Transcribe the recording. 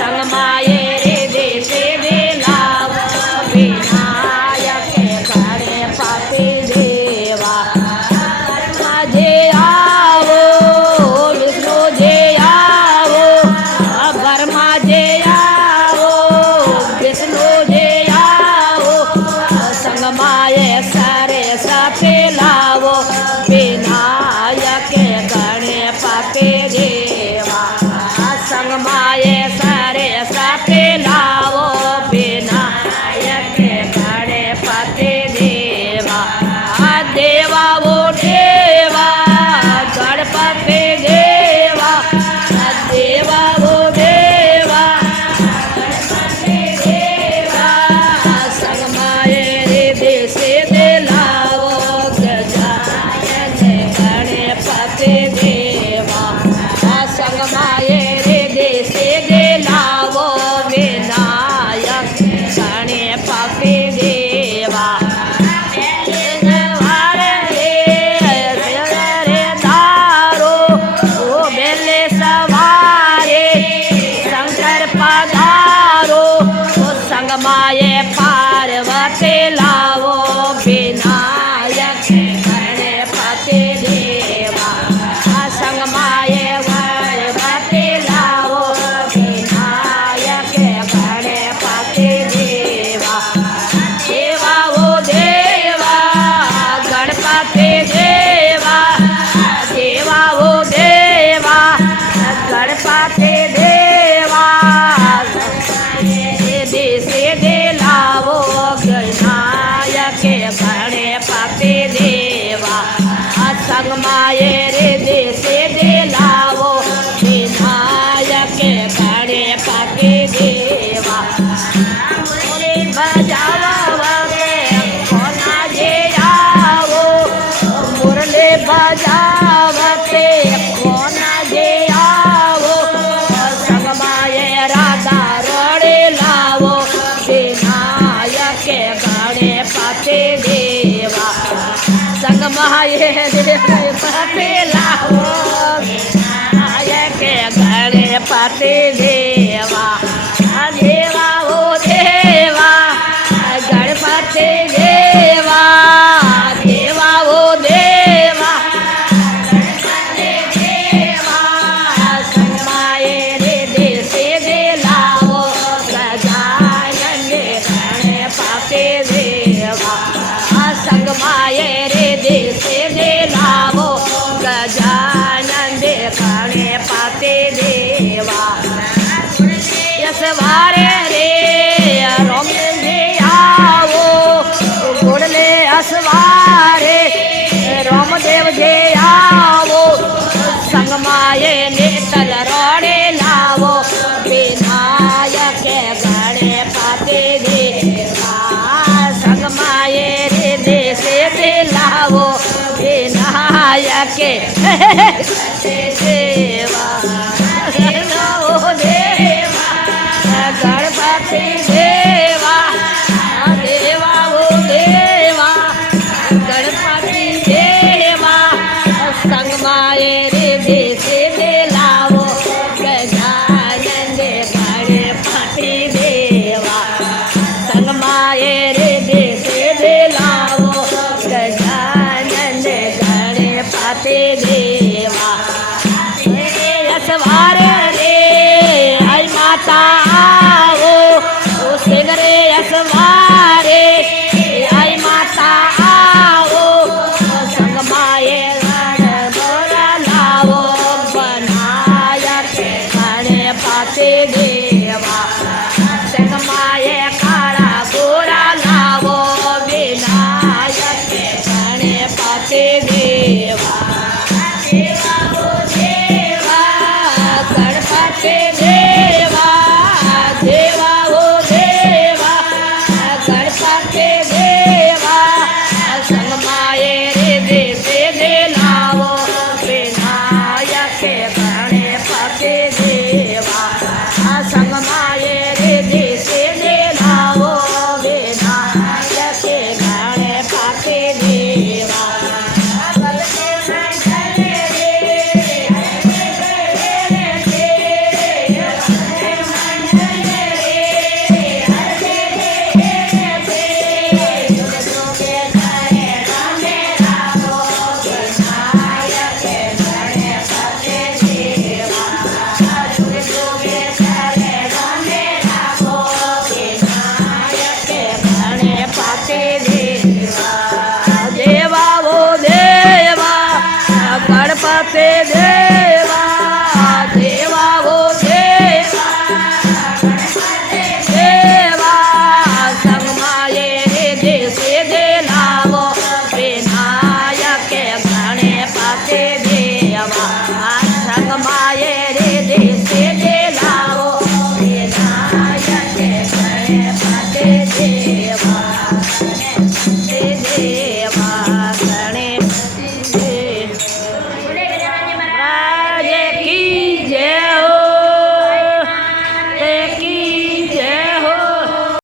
संगमाये रे देशे दे लावो विनायक गणपति देवा जे आओ विष्णु जे आओ ब्रह्मा जे आओ विष्णु जे आओ संगमाये सारे साथे लावो विनायक गणपति देवा संगमाये सारे साथे लावो विनायक गणपति देवा देवा वो देवा गणपति देवा देवा वो देवा गणपति देवा संगमाये रे देशे दे लावो गजानन गणपति देवा संगमाये रे देशे दे लावो विनायक गणपति देवा संगमाये पार्वती लावो विनायक गणपति देवा संगमाये पार्वती लावो विनायक गणपति देवा देवा वो देवा गणपति देवा देवा वो देवा गणपति देवा देशे दे लावो विनायक गणपति देवा संगमाये रे देशे दे लावो विनायक गणपति देवा मोरे बजावा रे कोना जे आओ मुरली बजावते कोना जे आओ संगमाये राधा रोड़े लावो विनायक गणपति देवा संगमाये गणपति लावो विनायक गणपति देवा देवा वो देवा गणपति देवा देवा वो देवा गणपति देवा संगमाये रे देशे दे लावो गजानन गणपति देवा संगमाये रे देशे दे लावो गजानन गणपति देवा यसवारे रे रोम जे आओ गुड़ले असवारे रोमदेव जे आओ संगमाये नेतल रोड़े लावो विनायक गणपति देवा संगमाये रे देशे दे लावो विनायक देवा ओ देवा गणपति देवा देवा ओ देवा गणपति देवा संगमाये रे देशे दे लावो गजानन गणपति देवा संगमाये रे देशे दे लावो गजानन गणपति देवा यसवारे रे आई माता आओ सिगरे यसवारे आई माता आओ संगमाये बोरा लावो बनायक गणपति देवा संगमाये काला बोरा लावो विनायक गणपति देवा देवा वो देवा गणपति देवा देवा वो देवा गणपति देवा संगमाये रे देशे दे लावो विनायक गणपति देवा संगमाये रे देशे दे लावो विनायक गणपति देवा છે દેવ